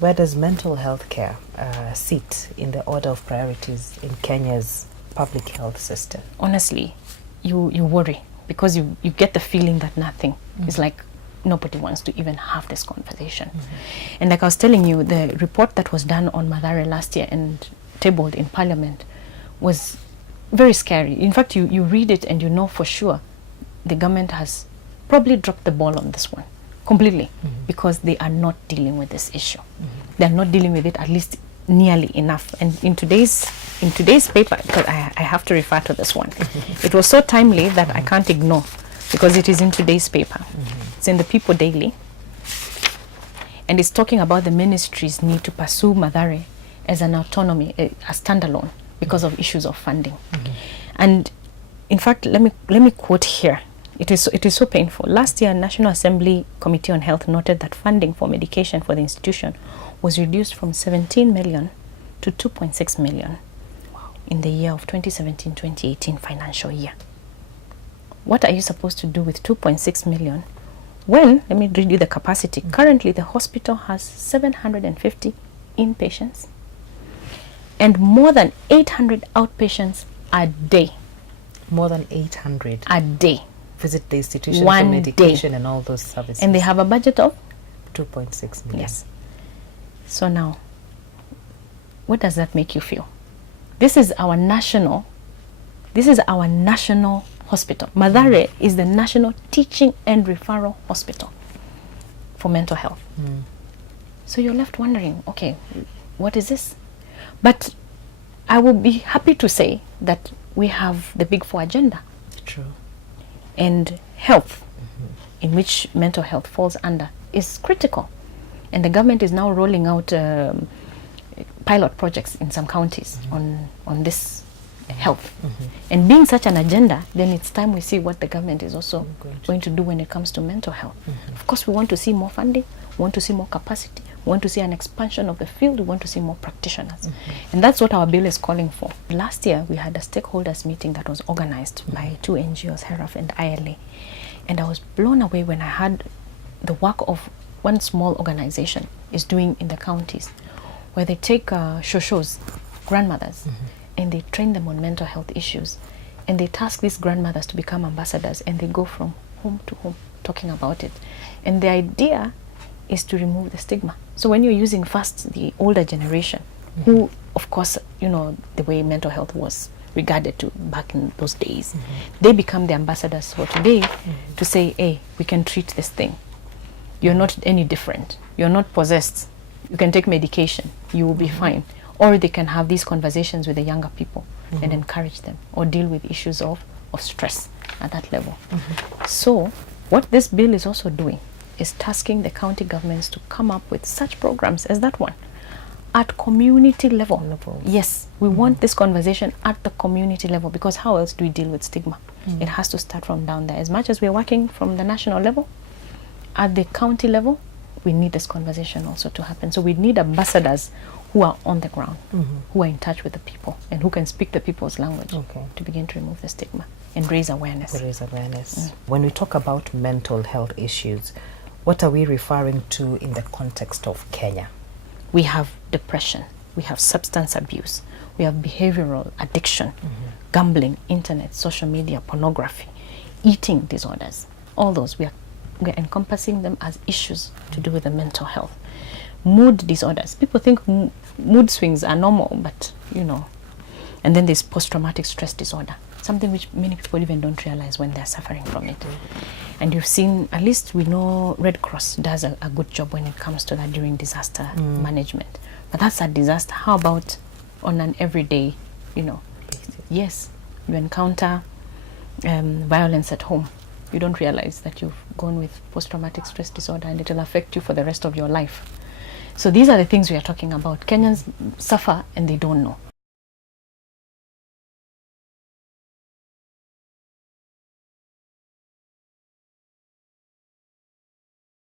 Where does mental health care sit in the order of priorities in Kenya's public health system? Honestly, you worry because you get the feeling that nothing is like nobody wants to even have this conversation. And like I was telling you, the report that was done on Mathare last year and tabled in Parliament was very scary. In fact, you read it and you know for sure the government has probably dropped the ball on this one completely because they are not dealing with this issue. They're not dealing with it at least nearly enough. And in today's paper, because I have to refer to this one, it was so timely that I can't ignore because it is in today's paper. It's in the People Daily, and it's talking about the ministry's need to pursue Mathare as an autonomy, a standalone, because of issues of funding. And in fact, let me quote here. It is so painful. Last year, National Assembly Committee on Health noted that funding for medication for the institution was reduced from 17 million to 2.6 million in the year of 2017-2018 financial year. What are you supposed to do with 2.6 million when, let me read you the capacity. Currently, the hospital has 750 inpatients and more than 800 outpatients a day. More than 800 a day. Visit the institution One for medication day. and all those services. And they have a budget of 2.6 million. Yes. So now, what does that make you feel? This is our national hospital. Mathare is the national teaching and referral hospital for mental health. So you're left wondering, okay, what is this? But I will be happy to say that we have the Big Four agenda. True. And health, in which mental health falls under, is critical. And the government is now rolling out pilot projects in some counties on this health. And being such an agenda, then it's time we see what the government is also going to do when it comes to mental health. Of course, we want to see more funding, we want to see more capacity, we want to see an expansion of the field, we want to see more practitioners. And that's what our bill is calling for. Last year, we had a stakeholders meeting that was organized by two NGOs, HERAF and ILA. And I was blown away when I heard the work of one small organization is doing in the counties, where they take shoshos, grandmothers, and they train them on mental health issues. And they task these grandmothers to become ambassadors, and they go from home to home talking about it. And the idea is to remove the stigma. So when you're using first the older generation, who, of course, you know, the way mental health was regarded to back in those days, they become the ambassadors for today to say, hey, we can treat this thing. You're not any different. You're not possessed. You can take medication. You will be fine. Or they can have these conversations with the younger people and encourage them, or deal with issues of stress at that level. So what this bill is also doing is tasking the county governments to come up with such programs as that one at community level. Yes, we want this conversation at the community level, because how else do we deal with stigma? It has to start from down there. As much as we're working from the national level, at the county level, we need this conversation also to happen. So we need ambassadors who are on the ground, who are in touch with the people, and who can speak the people's language to begin to remove the stigma and raise awareness. When we talk about mental health issues, what are we referring to in the context of Kenya? We have depression, we have substance abuse, we have behavioral addiction, gambling, internet, social media, pornography, eating disorders. All those, we're encompassing them as issues to do with the mental health. Mood disorders. People think mood swings are normal, but you know. And then there's post-traumatic stress disorder, something which many people even don't realize when they're suffering from it. And you've seen, at least we know Red Cross does a good job when it comes to that during disaster management. But that's a disaster. How about on an everyday, you know? Yes, you encounter violence at home. You don't realize that you've gone with post-traumatic stress disorder, and it will affect you for the rest of your life. So these are the things we are talking about. Kenyans suffer and they don't know.